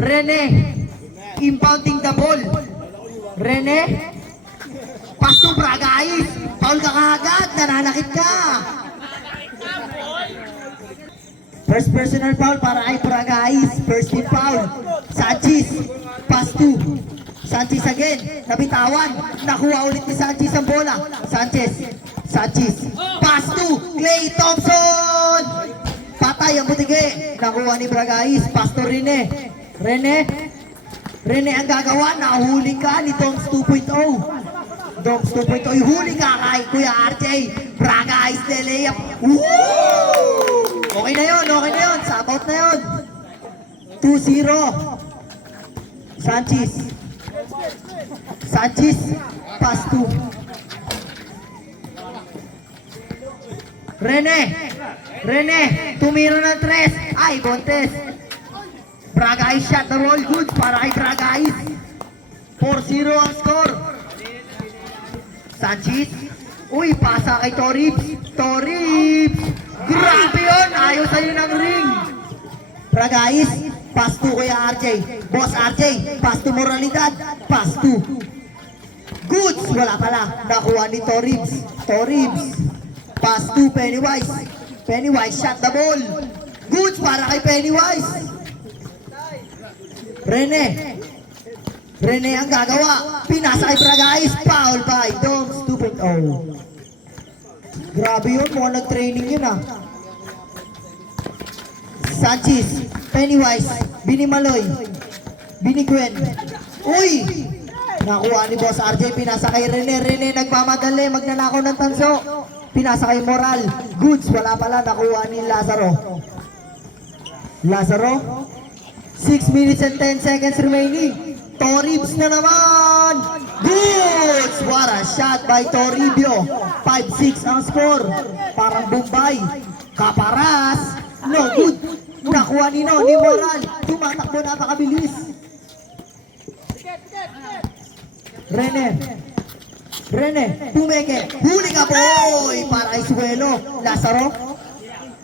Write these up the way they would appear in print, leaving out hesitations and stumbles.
Rene, impounding the ball. Rene, pass to Bragais. Paul ka kaagad, nananakit ka. First personal foul para kay Bragais. First team foul. Sanchez, pass to Sanchez again, nabitawan. Nakuha ulit ni Sanchez ang bola. Sanchez, pass to Clay Thompson. Patay ang butige. Nakuha ni Bragais. Pass to Rene. Rene ang gagawa. Nahuli ka ni Doms 2.0. Doms 2.0. Huli ka kay Kuya RJ. Bragais de layup. Woo! Okay na yun. Stop out na yun. 2-0. Sanchez, pass to Rene, tumira ng 3. Ay, Bontes. Bragais shot the roll, good para kay Bragais. 4-0 ang score. Sanchez, uy, pasa kay Toribs. Grabe yun, ayaw sa'yo ng ring. Bragais, pass to Kuya RJ. Boss RJ, pass to Moralidad. Pass to Goods, wala pala. Nakuha ni Toribs. Pass to Pennywise. Shot the ball. Goods para kay Pennywise. Rene ang gagawa. Pinasa kay Bragais. Foul by Doms 2.0. Grabe yun, mukhang nag-training yun ah. Sanchez, Pennywise, Binimaloy, Binigwen. Uy! Nakuha ni Boss RJ, pinasa kay Rene, nagmamadali, magnanakaw ng tanso. Pinasa kay Moral, Goods, wala pala, nakuha ni Lazaro. 6 minutes and 10 seconds remaining. Toribs na naman! Goods! What a shot by Toribio. 5-6 ang score. Parang Bombay. Kaparas. No good. Nakuha ni Moral. Tumatakbo, napakabilis. Rene, pumeke. Huli ka boy! Para kay Suelo.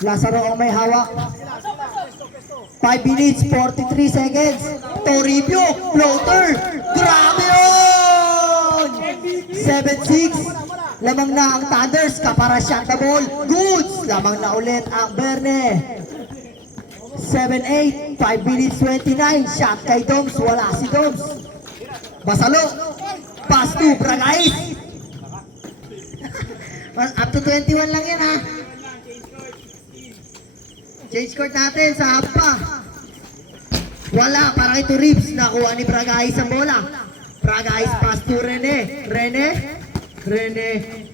Lazaro ang may hawak. 5 minutes, 43 seconds. Toribio, floater. Grabe yun! 7-6. Lamang na ang Thunders. Kapara shot the ball. Goods. Lamang na ulit ang Berne. 7-8. 5 minutes, 29. Shot kay Doms. Wala si Doms. Basalo. Pass to Bragais. Up to 21 lang yan ha. Change court natin sa half pa. Wala para kay Toribs. Nakuha ni Bragais ang bola. Bragais pass to Rene.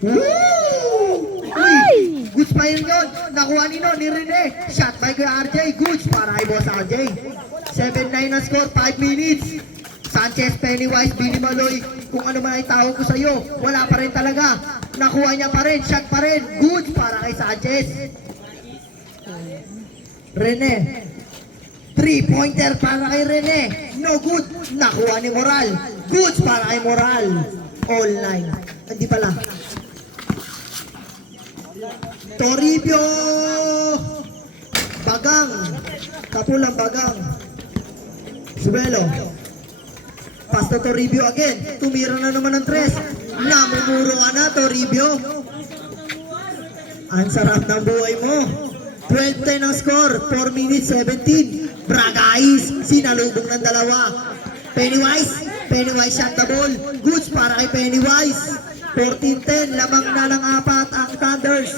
Woo! Uy! Goods pa yun yun. Nakuha ni Rene. Shot by Kuya RJ. Goods para kay Boss RJ. 7-9 na score. 5 minutes. Sanchez, Pennywise, Billy Maloy. Kung ano man ay tawag ko sa'yo. Wala pa rin talaga. Nakuha niya pa rin. Shot pa rin. Goods para kay Sanchez. Rene. 3-pointer para kay Rene. No good. Nakuha ni Moral. Goods para kay Moral. All line. Hindi pala. Toribio. Bagang. Kapulang Bagang. Suelo. Pass to Toribio again. Tumira na naman ng 3. Namumuro ka na, Toribio. Ang sarap ng buhay mo. 12-10 ang score. 4 minutes, 17. Bragais, sinalubong ng dalawa. Pennywise shot the ball. Goods para kay Pennywise. 14-10, lamang na ng 4 ang Thunders.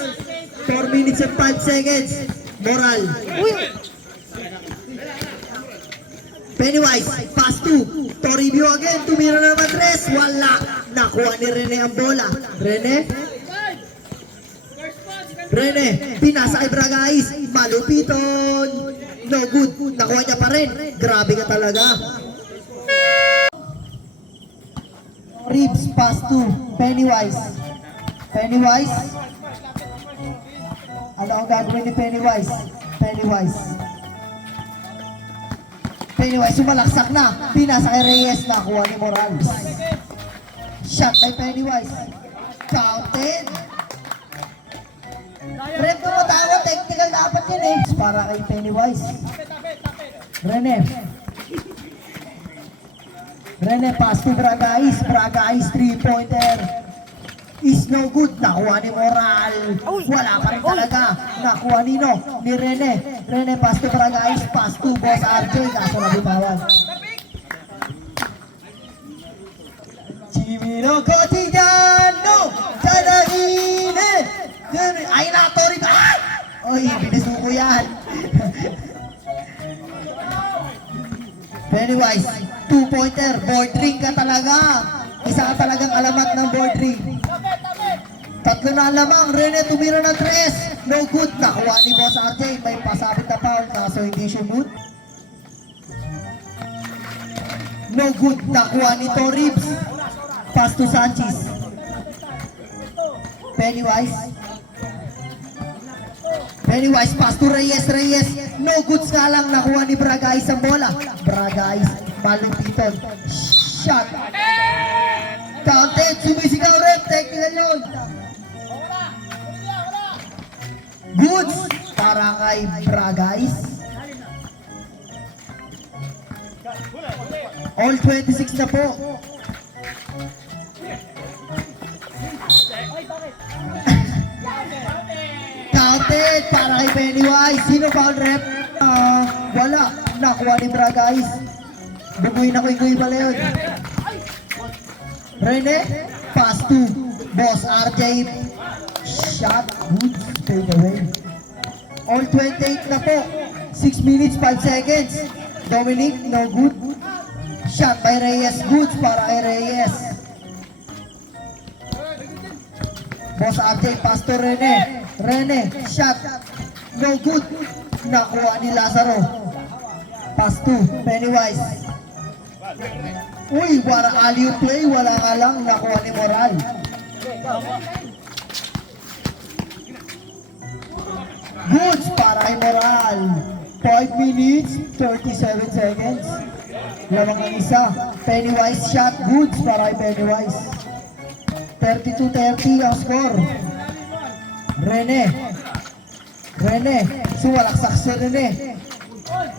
4 minutes and 5 seconds. Moral. Pennywise, pass to Toribio again. Tumira na naman 3. Wala. Nakuha ni Rene ang bola. Rene, pinasa kay Bragais. Malupiton. No good. Nakuha niya pa rin. Grabe ka talaga. Ribs, pass to Pennywise. Ano ang gagawin ni Pennywise? Pennywise, sumalaksak na. Pinasa kay Reyes. Nakuha ni Morales. Shot kay Pennywise. Counted. Rep mo matawa, technical dapat yun eh. Para kay Pennywise. Rene. Rene, pass to Bragais. Bragais, 3-pointer. Is no good. Nakuha ni Moral. Wala pa rin talaga. Nakuha ni Rene. Rene, pass to Bragais. Pass to Boss RJ. Kaso nabitawan. Chimino Cotidiano. Janahine. Ay, Tori. Ay! Oy, binasuko yan. Pennywise, 2-pointer. Board ring ka talaga. Isa ka talagang alamat ng board ring. Tatlo na lamang. Rene tumira ng 3. No good. Nakuha ni Boss RJ. May pasabit na foul. Kaso hindi shoot. No good. Nakuha ni Toribs. Pass to Sanchez. Pennywise, pass to Reyes. No goods nga lang. Nakuha ni Bragais ang bola. Bragais, malupiton. Shot. Counted. Sumisigaw rin. Technical yun. Goods. Para kay Bragais. All 26 na po. Counted para kay Pennywise. Sino foul rep? Wala. Nakuha ni Bragais. Bugoy na kuy pala yun. Rene, pass to Boss RJ. Shot. Good. Straight away. All 28 na po. 6 minutes, 5 seconds. Dominic, no good. Shot by Reyes. Good para kay Reyes. Boss RJ, pass to Rene. Rene, shot. No good. Nakuha ni Lazaro. Pass to Pennywise. Uy, para alley-oop play. Wala nga lang. Nakuha ni Moral. Goods para kay Moral. 5 minutes, 37 seconds. Lamang ang isa. Pennywise shot. Goods para kay Pennywise. 32-30 ang score. Rene, suwalaksak si Rene.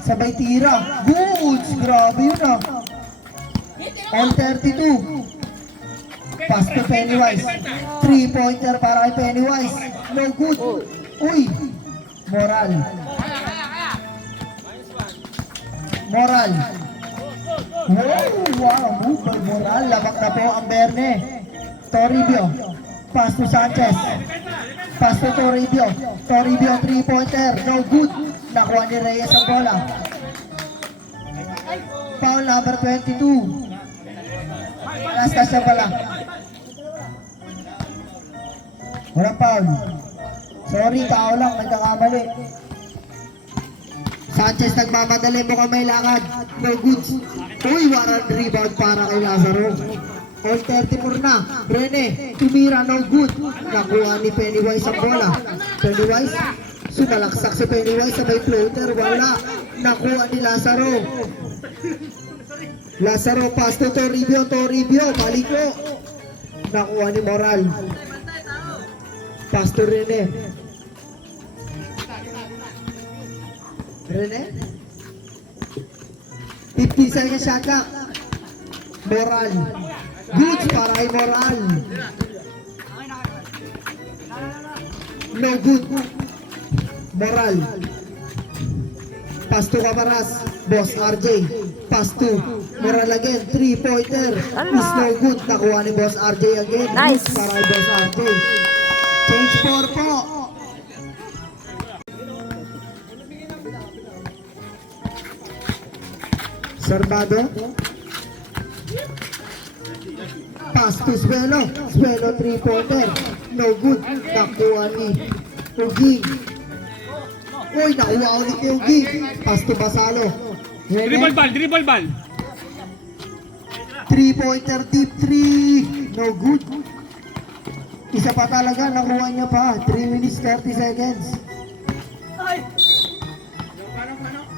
Sabay tira. Goods, grabe yun ah. All 32. Pass to Pennywise. 3-pointer para kay Pennywise. No good. Uy, Moral. Wow, move by Moral. Labak na po ang Berne. Toribio. Pass to Sanchez. Pass to Toribio. 3-pointer. No good. Nakuha ni Reyes ang bola. Foul number 22. Last siya pala. Walang foul. Sorry, kao lang. Nagkakamali. Sanchez nagmamadali. Mukhang may lakad. No goods. Uy, warang rebound para kay Lazaro. All 34 na. Rene, tumira, no good. Nakuha ni Pennywise ang bola. Pennywise, sumalaksak si Pennywise sa may floater. Wala. Nakuha ni Lazaro. Lazaro, pass to Toribio. Balik ko. Nakuha ni Moral. Pass to Rene. Rene? 50 seconds shot clock. Moral. Goods para kay Moral. No good. Moral. Pass to Camaras. Boss RJ. Pass to Moral again. 3-pointer. Is no good. Nakuha ni Boss RJ again. Nice. Goods para kay Boss RJ. Change 4 po. Servado. Pass to Suelo. 3-pointer. No good. Nakuha ni Uging. Uy, nakuha ulit ni Uging. Pass to Basalo. Dribble ball. 3-pointer, deep 3. No good. Isa pa talaga. Nakuha niya pa. 3 minutes, 30 seconds.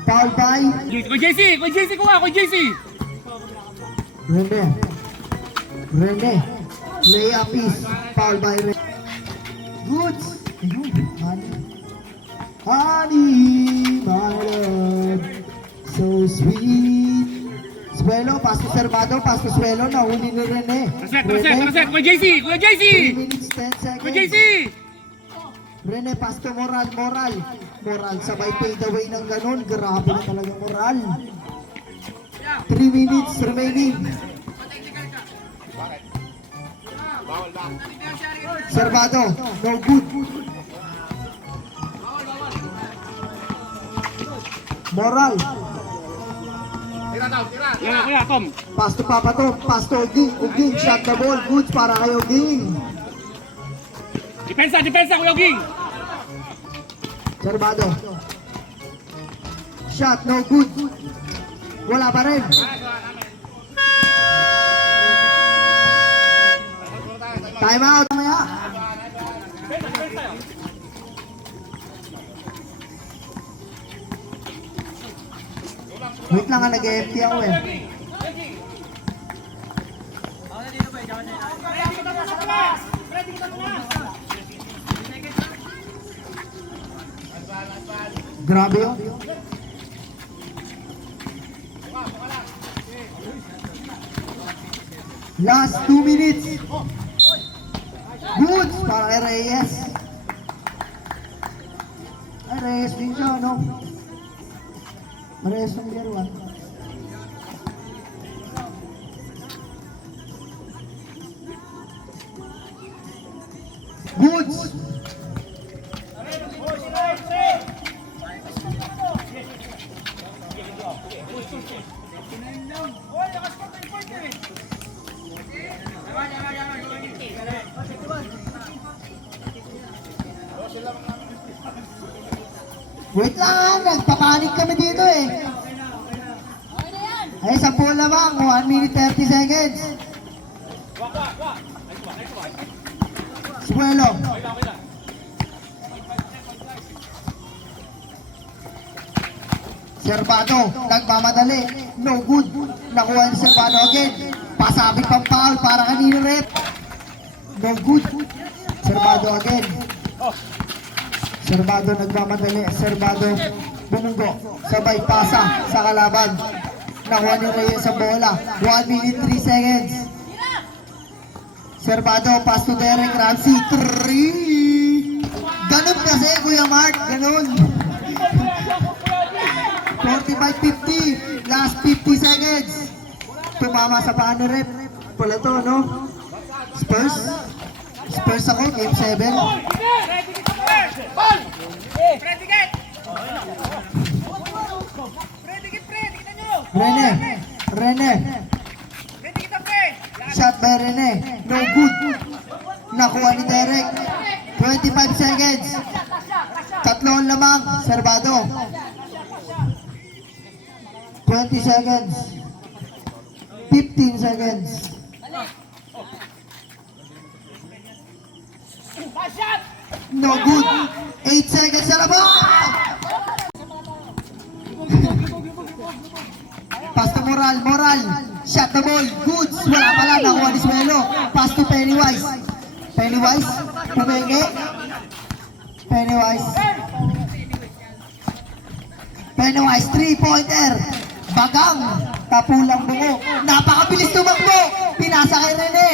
Foul by Kung JC ko nga. Rene. Layup is foul by Rene. Goods. Honey, my love, so sweet. Suelo, pass to Servado, pass to Suelo, nahuli ni Rene. Reset. Kuya JC! 3 minutes, 10 seconds. Kuya JC! Rene, pass to Moral. Moral, sabay fade away ng ganun. Grabe na talaga Moral. 3 minutes remaining. Servado, no good. Moral, Kuya, Tom. pass to Papato, pass to Uging, shot the ball, goods para kay Uging. Depensa, Kuya Ging! Servado, shot, no good. Wala pa rin. Time out, maya. Wait lang nga, nag-empty ako eh. Grabe yun. Last 2 minutes. Good para kay Reyes. Ay, Reyes din siya, no? Reyes ng year 1. Goods. Wait lang, nagpapanik kami dito eh. Ay, 10 lamang, 1 minute 30 seconds. Suelo. Servado, nagmamadali. No good. Nakuha ni Servado again. Pasabit pang foul para kanino rep. No good. Servado again. Servado nagmamadali. Servado bumunggo. Sabay pasa sa kalaban. Nakuha ni Reyes sa bola. 1 minute 3 seconds. Servado, pass to Derek Ramsey. 3. Ganun kasi, Kuya Mark. Ganun. 45-50. Last 50 seconds. Tumama sa paa ni rep. Pala to, no? Spurs. Spurs ako, game 7. Rene. Shot by Rene. No good. Nakuha ni Derek. 25 seconds. 3 lamang. Servado. 20 seconds. 15 seconds. No good. 8 seconds na labang. Pass to Moral. Shot the ball. Goods. Wala pala. Nakuha ni Suelo. Pass to Pennywise. Pumenge. Pennywise. 3-pointer. Bagang. Tapulang bungo. Napakabilis tumakbo. Pinasa kay Rene.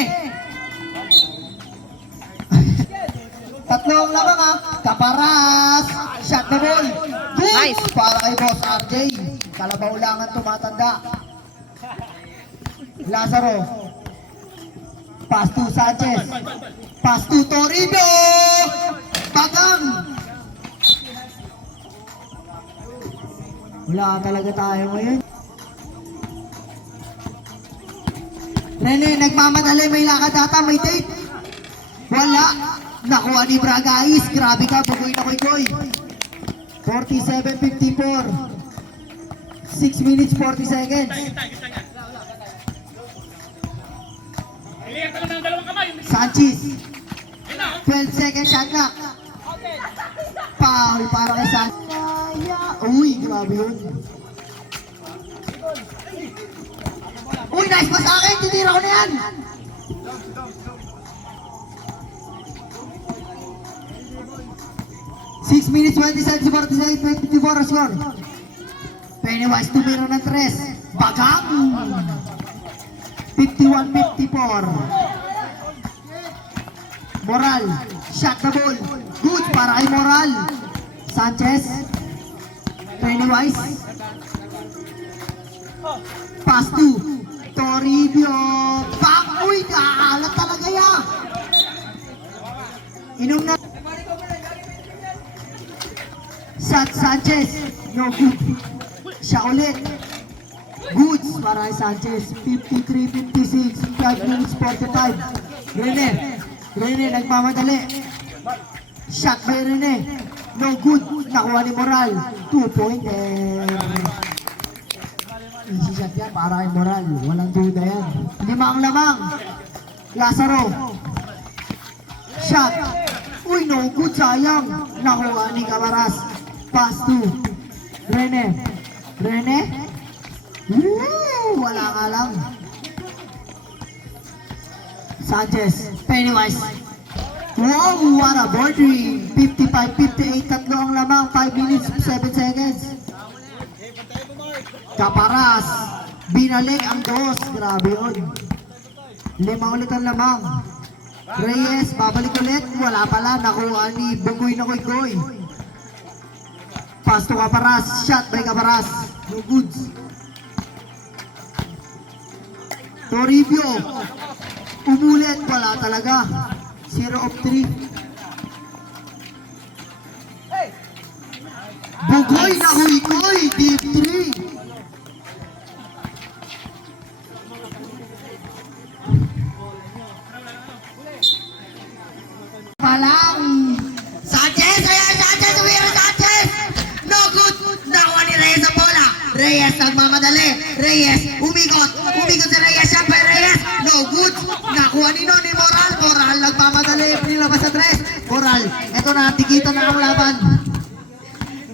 3 lamang ha. Kaparas. Shot the ball. Good. Nice. Para kay Boss RJ. Kalabaw lang ang tumatanda. Lazaro. Pass to Sanchez. Pass to Torino. Bagang. Wala talaga tayo ngayon. Rene, nagmamadali. May lakad ata. May date. Wala. Nakuha ni Bragais. Grabe ka. Bugoy na koy. 47-54. 6 minutes 40 seconds. Sanchez. 12 seconds shot clock. Foul para kay Sanchez. Uy, grabe yun. Uy, nice pa sa akin. Titira ko na yan. Six minutes 20 seconds 40 seconds 54 score. Pennywise tumira ng 3. Bagang. 51-54. Moral, shot the ball. Good para kay Moral. Sanchez. Pennywise. Pass to Toribio. Bang! Uy, kaalat talaga yan. Inom na. Sanchez. No good. Siya ulit. Goods para kay Sanchez. 53-56. 5 minutes 45. Rene nagmamadali. Shot by Rene. No good. Nakuha ni Moral. 2-pointer. Easy shot yan para kay Moral. Walang duda yan. 5 ang lamang. Lazaro. Shot. Uy, no good. Sayang. Nakuha ni Cabaras. Pass to Rene. Woo! Wala ka lang. Sanchez. Pennywise. Wow! What a boarding! 55-58. Tatlo ang lamang. 5 minutes 7 seconds. Caparas. Binalik ang dos. Grabe yun. 5 ulit ang lamang. Reyes. Babalik ulit. Wala pala. Nakuha ni Bugoy na Koy. Pass to Caparas. Shot by Caparas. No goods. Toribio. Umulit. Wala talaga. 0 of 3. Bugoy na Koy. Deep 3. Palang. Sanchez. Ayan Sanchez. Umira Sanchez. No good. Nakuha ni Reyes ang bola. Reyes nagmamadali. Reyes umigot si Reyes. Siyempre Reyes. No good. Nakuha ni Moral. Moral nagmamadali. Nilabas sa tres. Moral. Eto na. Dikita na ang laban.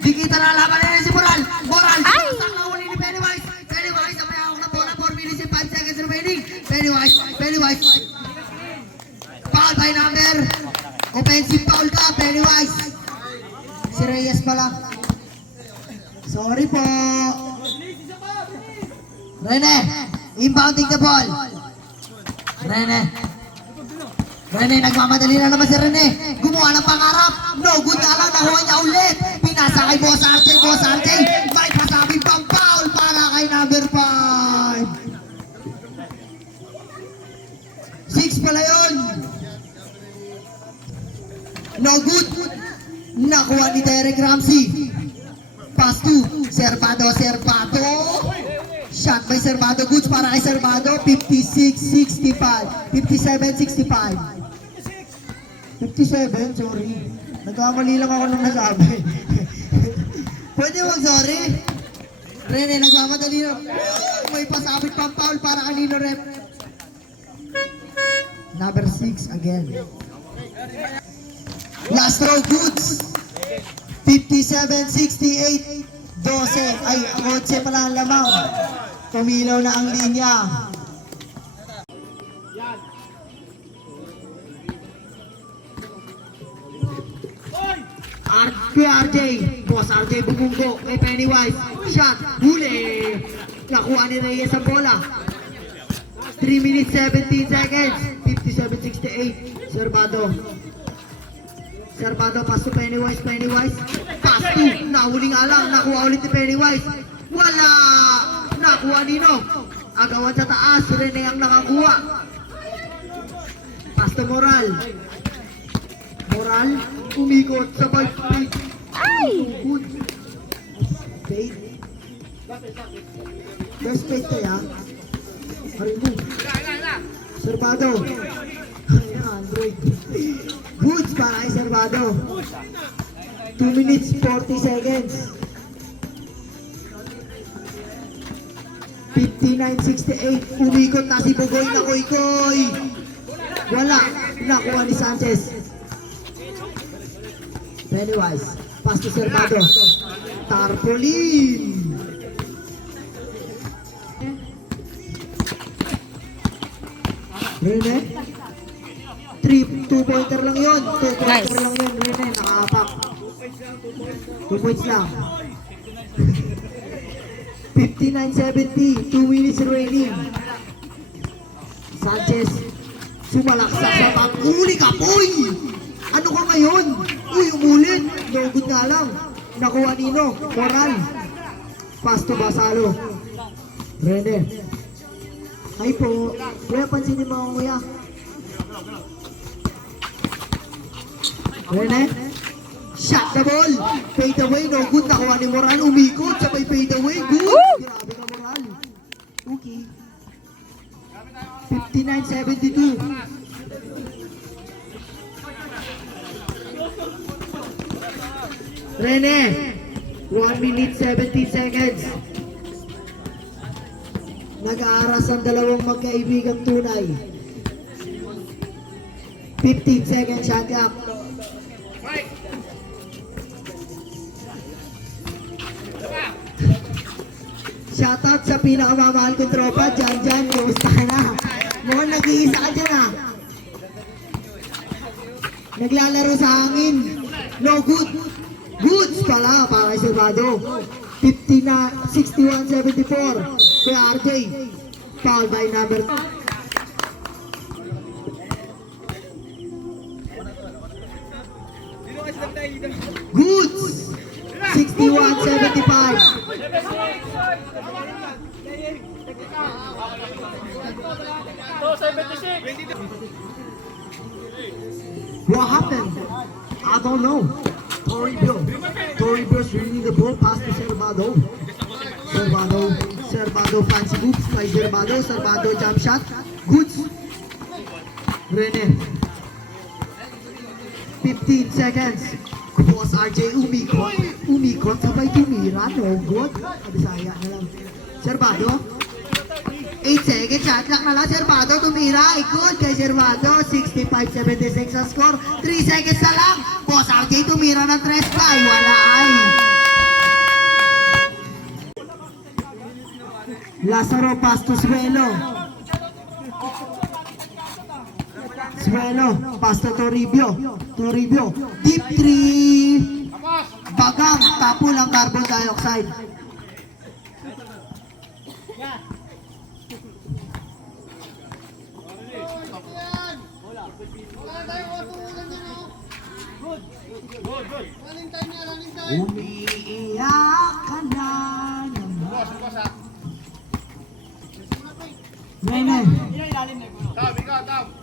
Dikita na ang laban nila si Moral. Moral. Ang nahuli ni Pennywise. Pennywise. Ang may hawak na bola. 4 minutes and 5 seconds remaining. Pennywise. Foul by number. Offensive foul ka, Pennywise. Si Reyes pala. Sorry po. Rene, inbounding the ball. Rene, nagmamadali na naman si Rene. Gumawa ng pangarap. No good na lang, nakuha niya ulit. Pinasa kay Boss RJ. May pasabing pang foul para kay number 5. 6 pala yun. No good. Nakuha ni Derek Ramsey. Pass to Servado. Shot by Servado. Goods para kay Servado. 56-65. 57-65. 57, sorry. Nagkamali lang ako nung nasabi. Pwede mag-sorry. Rene, nagmamadali na. May pasabit pang foul para kanino rep. Number 6 again. Last throw, Goods. 57-68. 12. Ay, 11 pala ang lamang. Tumilaw na ang linya. RJ. Boss RJ bumunggo kay Pennywise. Shot. Huli. Nakuha ni Reyes ang bola. 3 minutes 17 seconds. 57-68. Servado, pass to Pennywise. Pass to, nahuli nga lang, nakuha ulit ni Pennywise. Wala! Nakuha nino. Agawan sa taas, Rene ang nakakuha. Pass to Moral, umikot sa ball speed. Good. Fade. Best fade kaya. Haribo. Servado. Android. Goods para kay Servado. 2 minutes 40 seconds. 59-68. Umikot na si Bugoy na Koy. Wala. Nakuha ni Sanchez. Pennywise. Pass to Servado. Tarpaulin. Rene. 2-pointer lang yun. 2-pointer lang yun. Rene, nakaapak. 2 points lang. 59-70, 2 minutes remaining. Sanchez, sumalaksak sa top. Uli ka, boy! Ano ka ngayon? Uy, umulit. No good nga lang. Nakuha Nino, Moral. Pass to Basalo. Rene. Ay po, kuya, pansinin mo ako, kuya. Rene. Shot the ball. Fade away, no good. Nakuha ni Moral. Umikot, sabay fade away. Good. Grabe ka, Moral. Okay. 59-72. Rene, 1 minute 17 seconds. Nag-aaras ang dalawang magkaibigang tunay. 15 seconds shot clock. Shoutout sa pinakamamahal kong tropa, Jan, kumusta ka na? Mukhang nag-iisa ka dyan ah. Naglalaro sa hangin. No good. Goods pala para kay Salvado. 61-74. Kaya RJ. Foul by number 2. Goods. 61-75. What happened? I don't know. Toribio's winning the ball pass to Servado. Servado fancy moves by Servado jump shot. Goods. Rene. 15 seconds. Boss RJ umikot sabay tumira. No good. Bisaya na lang. Servado. 8 seconds, shot clock na lang, Servado, tumira, ikot kay Servado, 65-76 ang score, 3 seconds na lang, Boss RJ tumira ng 3 ay wala ay. Lazaro pass to Suelo, pass to Toribio, deep 3, bagang, tapo lang carbon dioxide. Umiiyak ka na naman. Rene.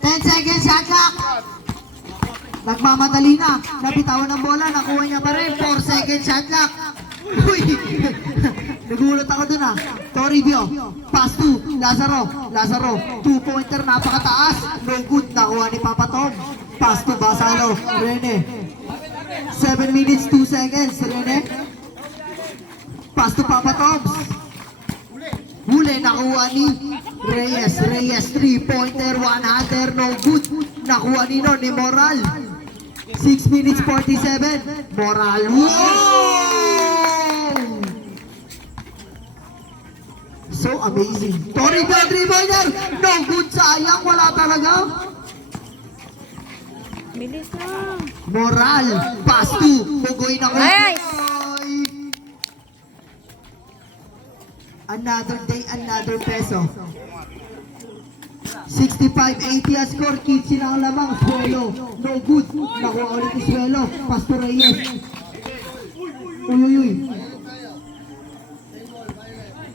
10 seconds, shot clock. Nagmamadali na. Nabitawan ng bola. Nakuha niya pa rin. 4 seconds, shot clock. Uy! Nagulat ako dun ah. Toribio. Pass to Lazaro. 2-pointer. Napakataas. No good. Nakuha ni Papa Tom. Pass to Basalo. Rene. 7 minutes, 2 seconds. Rene. Pass to Papa Toms. Huli, nakuha ni Reyes. 3-pointer, 1-hander, no good. Nakuha ni Moral. 6 minutes, 47. Moral. Wow! So amazing. Toribio, 3-pointer. No good, sayang. Wala talaga. Bilis na. Moral, pass to, Bugoy na ko. Nice! Another day, another peso. 65-80 ang score, kids silang lamang, Suelo, no good. Nakuha ulit ni Suelo, pass to Reyes. Uy.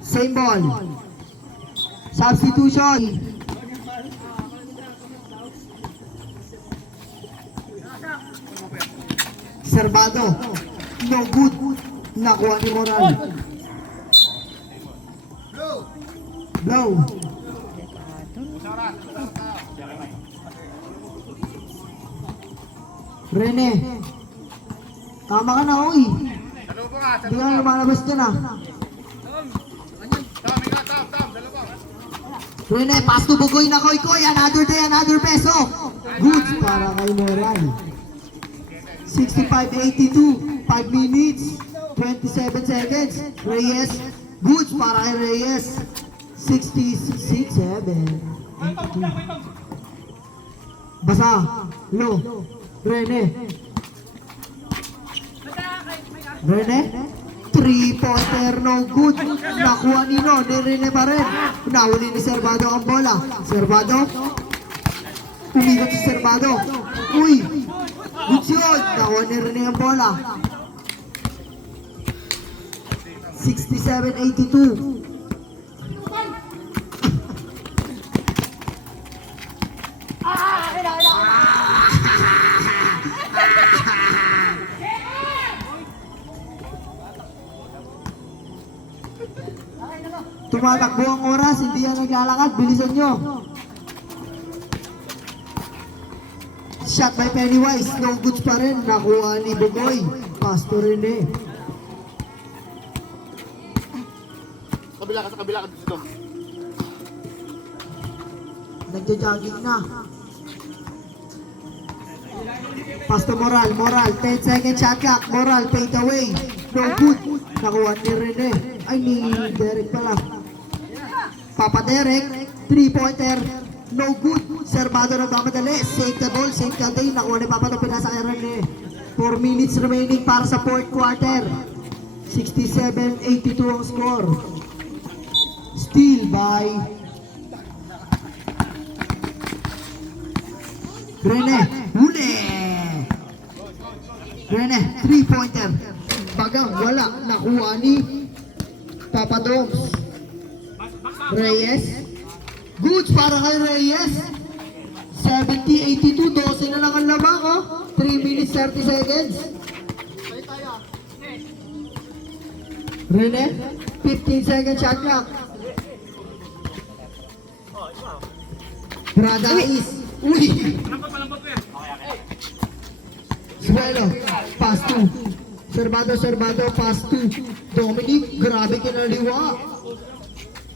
Same ball. Substitution. Servado, no good. Nakuha ni Moral. Blow. Rene. Tama ka na, oy. Hindi ka na lumalabas dyan ah. Rene, pass to Bugoy na Koy. Another day, another peso. Good para kay Moral. 65-82, 5 minutes, 27 seconds. Reyes, goods para kay Reyes. 66-7. Basa, low. Rene. 3-pointer, no good. Nakuha ni Rene pa rin. Nahuli ni Servado ang bola. Servado. Umigot si Servado. Uy! Good yun! Nakuha ni Rene ang bola. 67-82. Tumatakbo ang oras, hindi yan naglalakad. Bilisan nyo. Shot by Pennywise, no goods pa rin. Nakuha ni Bugoy. Pastor Rene. Kabila ka sa kabila ka dito. Nagja-jogging na. Pastor Moral, 10 second shot clock. Moral, fade away. No good. Nakuha ni Rene. Ay, ni Derek pala. Papa Derek, 3-pointer. No good. Servado nagmamadali. Save the ball, save the day. Nakuha ni Papa ng pinasa kay Rene. 4 minutes remaining para sa fourth quarter. 67-82 ang score. Steal by Rene. Huli! Rene, 3-pointer. Bagang wala. Nakuha ni Papa Doms. Reyes. Goods para kay Reyes. 70-82. 12 na lang ang labang, oh. 3 minutes 30 seconds. Rene, 15 second shot clock. Brada is. Uy! Malambot yan. Suelo, pass 2. Servado, pass 2. Dominic, grabe kinaliwa.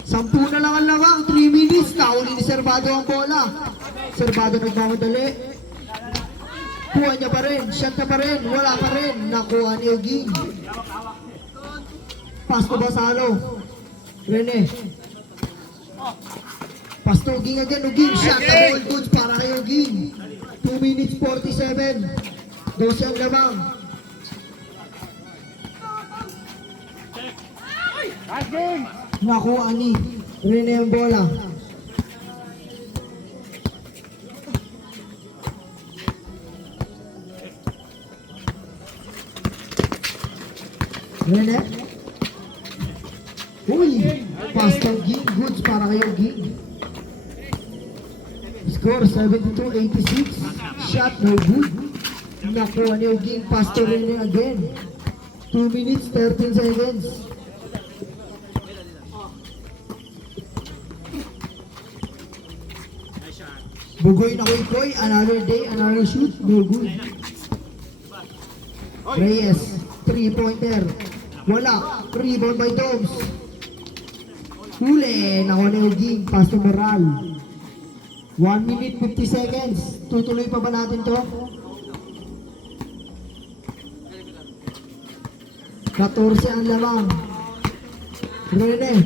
10 na lang ang lamang, 3 minutes. Nahuli ni Servado ang bola. Servado nagmamadali. Kuha niya pa rin, shot na pa rin, wala pa rin. Nakuha ni Eugene. Pass to Basalo. Rene. Pass to Eugene again, Eugene. Shot na ball, goods para kay Eugene. 2 minutes 47. 12 ang lamang. Nakuha ni Rene ang bola. Rene. Uy! Pass ng Ging. Goods para kayo, Ging. Score 72-86. Shot no good. Nakuha ni Ging. Pass to Rene again. 2 minutes 13 seconds. Bugoy na koy, another day, another shoot, no good. Reyes, 3-pointer. Wala, rebound by Dobbs. Huli, nakuha ni Eugene, pass to Moral. 1 minute 50 seconds. Tutuloy pa ba natin to? 14 ang lamang. Rene,